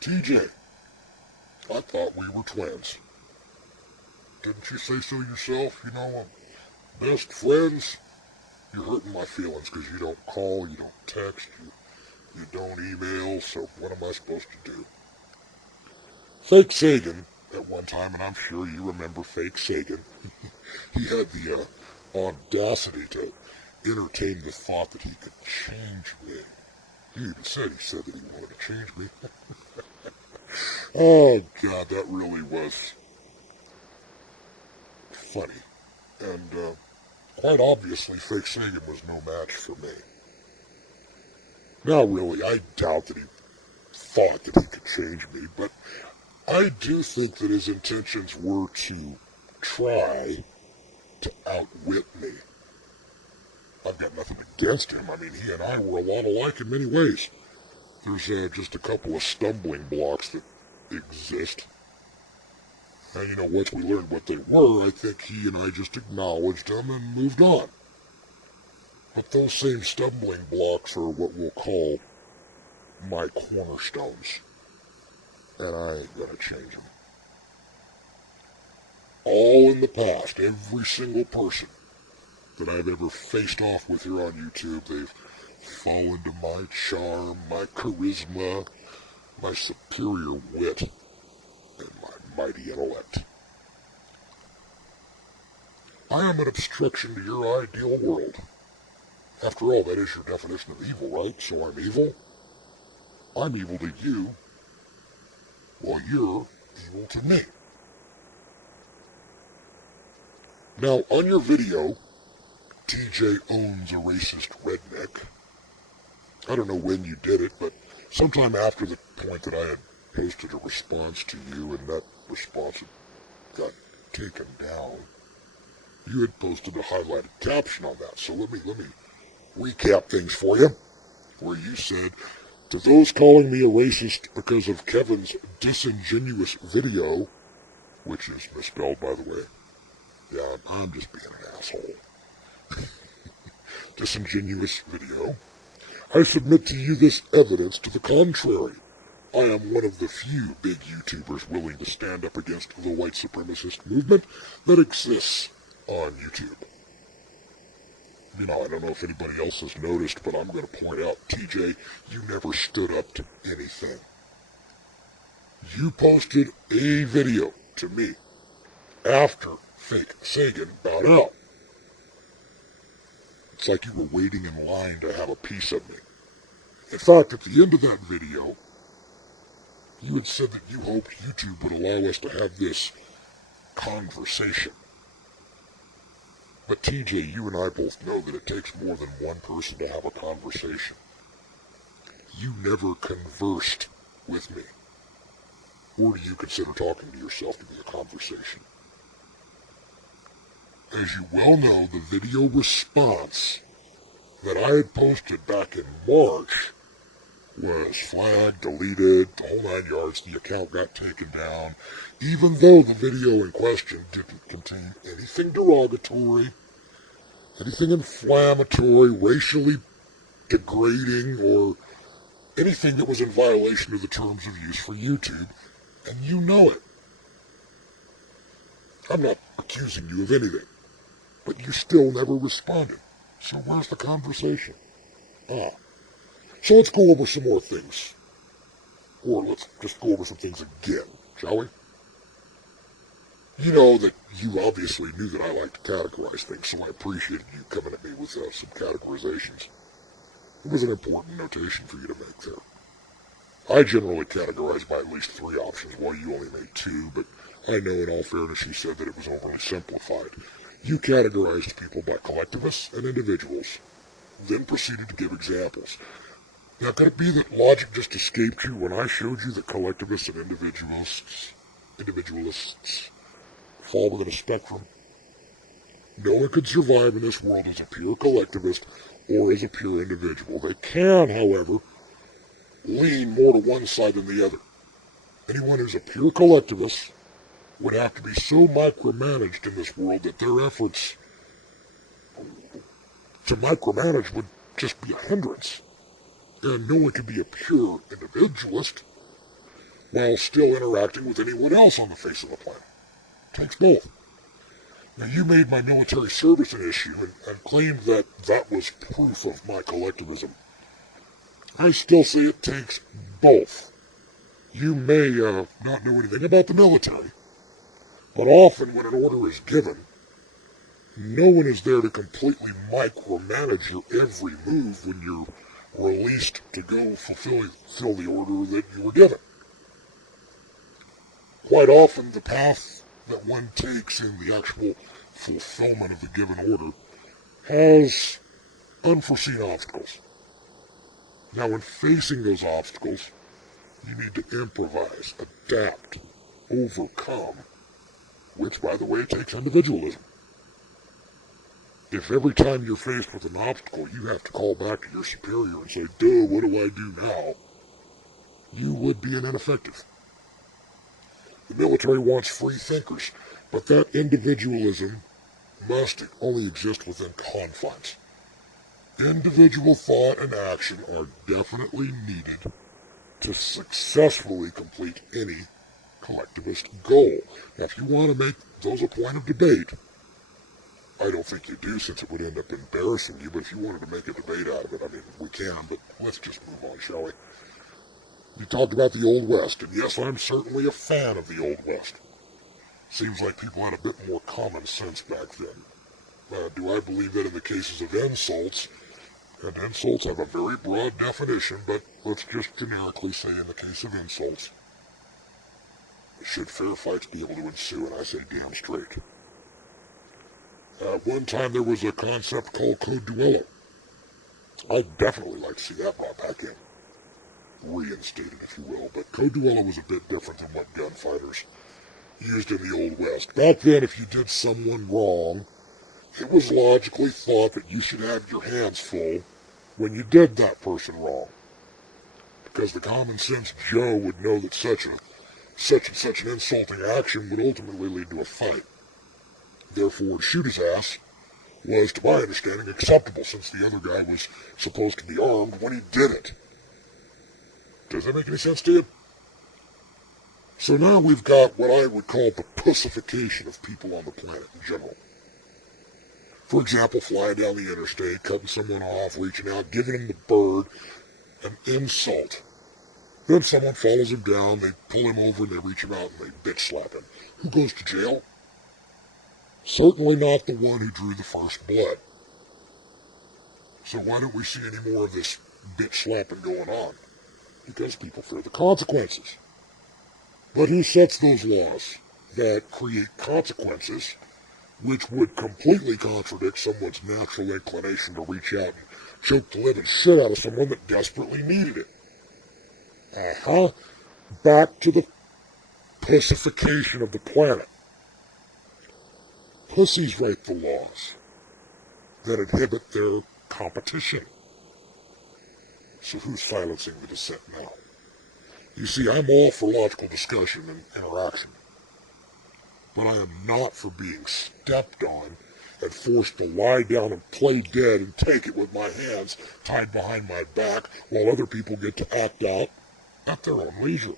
TJ, I thought we were twins. Didn't you say so yourself? You know, best friends? You're hurting my feelings because you don't call, you don't text, you don't email, so what am I supposed to do? Fake Sagan, at one time, and I'm sure you remember Fake Sagan, he had the audacity to entertain the thought that he could change me. He even said that he wanted to change me. Oh, God, that really was funny. And quite obviously, Fake Sagan was no match for me. Now, really, I doubt that he thought that he could change me, but I do think that his intentions were to try to outwit me. I've got nothing against him. I mean, he and I were a lot alike in many ways. There's just a couple of stumbling blocks that exist. And you know, once we learned what they were, I think he and I just acknowledged them and moved on. But those same stumbling blocks are what we'll call my cornerstones. And I ain't gonna change them. All in the past, every single person that I've ever faced off with here on YouTube, they've fallen to my charm, my charisma, my superior wit, and my mighty intellect. I am an obstruction to your ideal world. After all, that is your definition of evil, right? So I'm evil? I'm evil to you, while you're evil to me. Now, on your video, TJ owns a racist redneck. I don't know when you did it, but sometime after the point that I had posted a response to you, and that response had got taken down, you had posted a highlighted caption on that. So let me recap things for you, where you said, to those calling me a racist because of Kevin's disingenuous video, which is misspelled, by the way. Yeah, I'm just being an asshole. Disingenuous video. I submit to you this evidence to the contrary. I am one of the few big YouTubers willing to stand up against the white supremacist movement that exists on YouTube. You know, I don't know if anybody else has noticed, but I'm going to point out, TJ, you never stood up to anything. You posted a video to me after Fake Sagan got out. It's like you were waiting in line to have a piece of me. In fact, at the end of that video, you had said that you hoped YouTube would allow us to have this conversation. But TJ, you and I both know that it takes more than one person to have a conversation. You never conversed with me. Or do you consider talking to yourself to be a conversation? As you well know, the video response that I had posted back in March was flagged, deleted, the whole 9 yards. The account got taken down, even though the video in question didn't contain anything derogatory, anything inflammatory, racially degrading, or anything that was in violation of the terms of use for YouTube, and you know it. I'm not accusing you of anything, but you still never responded. So where's the conversation? So let's go over some more things. Or let's just go over some things again, shall we? You know that you obviously knew that I like to categorize things, so I appreciated you coming at me with some categorizations. It was an important notation for you to make there. I generally categorize by at least 3 options, while you only made 2, but I know in all fairness you said that it was overly simplified. You categorized people by collectivists and individuals, then proceeded to give examples. Now, could it be that logic just escaped you when I showed you that collectivists and individualists fall within a spectrum? No one could survive in this world as a pure collectivist or as a pure individual. They can, however, lean more to one side than the other. Anyone who's a pure collectivist would have to be so micromanaged in this world that their efforts to micromanage would just be a hindrance. And no one can be a pure individualist while still interacting with anyone else on the face of the planet. It takes both. Now, you made my military service an issue and claimed that that was proof of my collectivism. I still say it takes both. You may not know anything about the military, but often when an order is given, no one is there to completely micromanage your every move when you're released to go fulfill the order that you were given. Quite often, the path that one takes in the actual fulfillment of the given order has unforeseen obstacles. Now, when facing those obstacles, you need to improvise, adapt, overcome, which, by the way, takes individualism. If every time you're faced with an obstacle, you have to call back to your superior and say, duh, what do I do now? You would be an ineffective. The military wants free thinkers, but that individualism must only exist within confines. Individual thought and action are definitely needed to successfully complete any collectivist goal. Now, if you want to make those a point of debate, I don't think you do, since it would end up embarrassing you, but if you wanted to make a debate out of it, I mean, we can, but let's just move on, shall we? You talked about the Old West, and yes, I'm certainly a fan of the Old West. Seems like people had a bit more common sense back then. Do I believe that in the cases of insults? And insults have a very broad definition, but let's just generically say in the case of insults, should fair fights be able to ensue, and I say damn straight. At one time there was a concept called code duello. I'd definitely like to see that brought back in. Reinstated, if you will, but code duello was a bit different than what gunfighters used in the Old West. Back then, if you did someone wrong, it was logically thought that you should have your hands full when you did that person wrong. Because the common sense Joe would know that such and such an insulting action would ultimately lead to a fight. Therefore, to shoot his ass was, to my understanding, acceptable, since the other guy was supposed to be armed when he did it. Does that make any sense to you? So now we've got what I would call the pussification of people on the planet in general. For example, flying down the interstate, cutting someone off, reaching out, giving him the bird, an insult. Then someone follows him down, they pull him over, and they reach him out, and they bitch slap him. Who goes to jail? Certainly not the one who drew the first blood. So why don't we see any more of this bitch slapping going on? Because people fear the consequences. But who sets those laws that create consequences which would completely contradict someone's natural inclination to reach out and choke the living shit out of someone that desperately needed it? Back to the pussification of the planet. Pussies write the laws that inhibit their competition. So who's silencing the dissent now? You see, I'm all for logical discussion and interaction, but I am not for being stepped on and forced to lie down and play dead and take it with my hands tied behind my back while other people get to act out at their own leisure.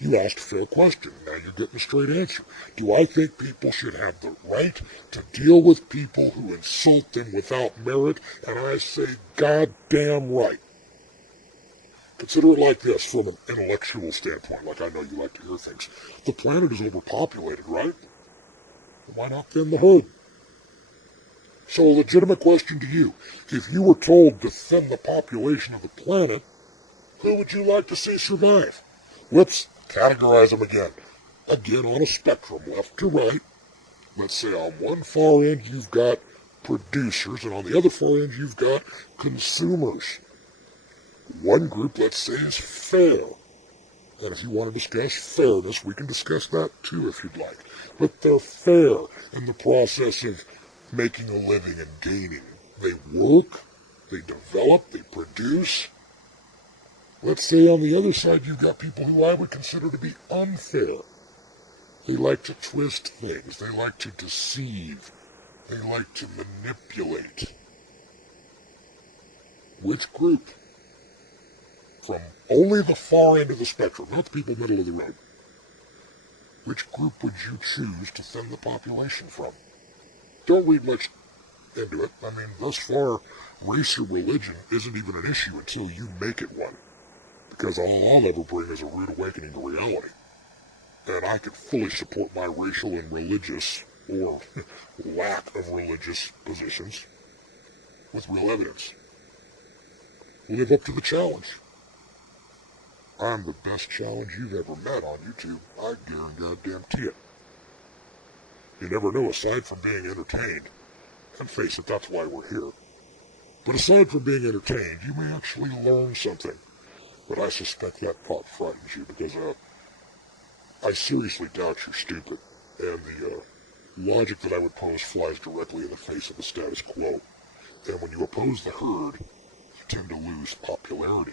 You asked a fair question, now you're getting a straight answer. Do I think people should have the right to deal with people who insult them without merit? And I say goddamn right. Consider it like this, from an intellectual standpoint, like I know you like to hear things. The planet is overpopulated, right? Why not thin the herd? So a legitimate question to you. If you were told to thin the population of the planet, who would you like to see survive? Let's categorize them again. Again, on a spectrum, left to right. Let's say on one far end you've got producers, and on the other far end you've got consumers. One group, let's say, is fair. And if you want to discuss fairness, we can discuss that too if you'd like. But they're fair in the process of making a living and gaining. They work, they develop, they produce. Let's say on the other side you've got people who I would consider to be unfair. They like to twist things. They like to deceive. They like to manipulate. Which group? from only the far end of the spectrum, not the people middle of the road, which group would you choose to thin the population from? Don't read much into it. I mean, thus far, race or religion isn't even an issue until you make it one. Because all I'll ever bring is a rude awakening to reality. And I can fully support my racial and religious, or lack of religious positions, with real evidence. Live up to the challenge. I'm the best challenge you've ever met on YouTube. I guarantee it. You never know, aside from being entertained, and face it, that's why we're here. But aside from being entertained, you may actually learn something. But I suspect that thought frightens you because I seriously doubt you're stupid. And the logic that I would pose flies directly in the face of the status quo. And when you oppose the herd, you tend to lose popularity.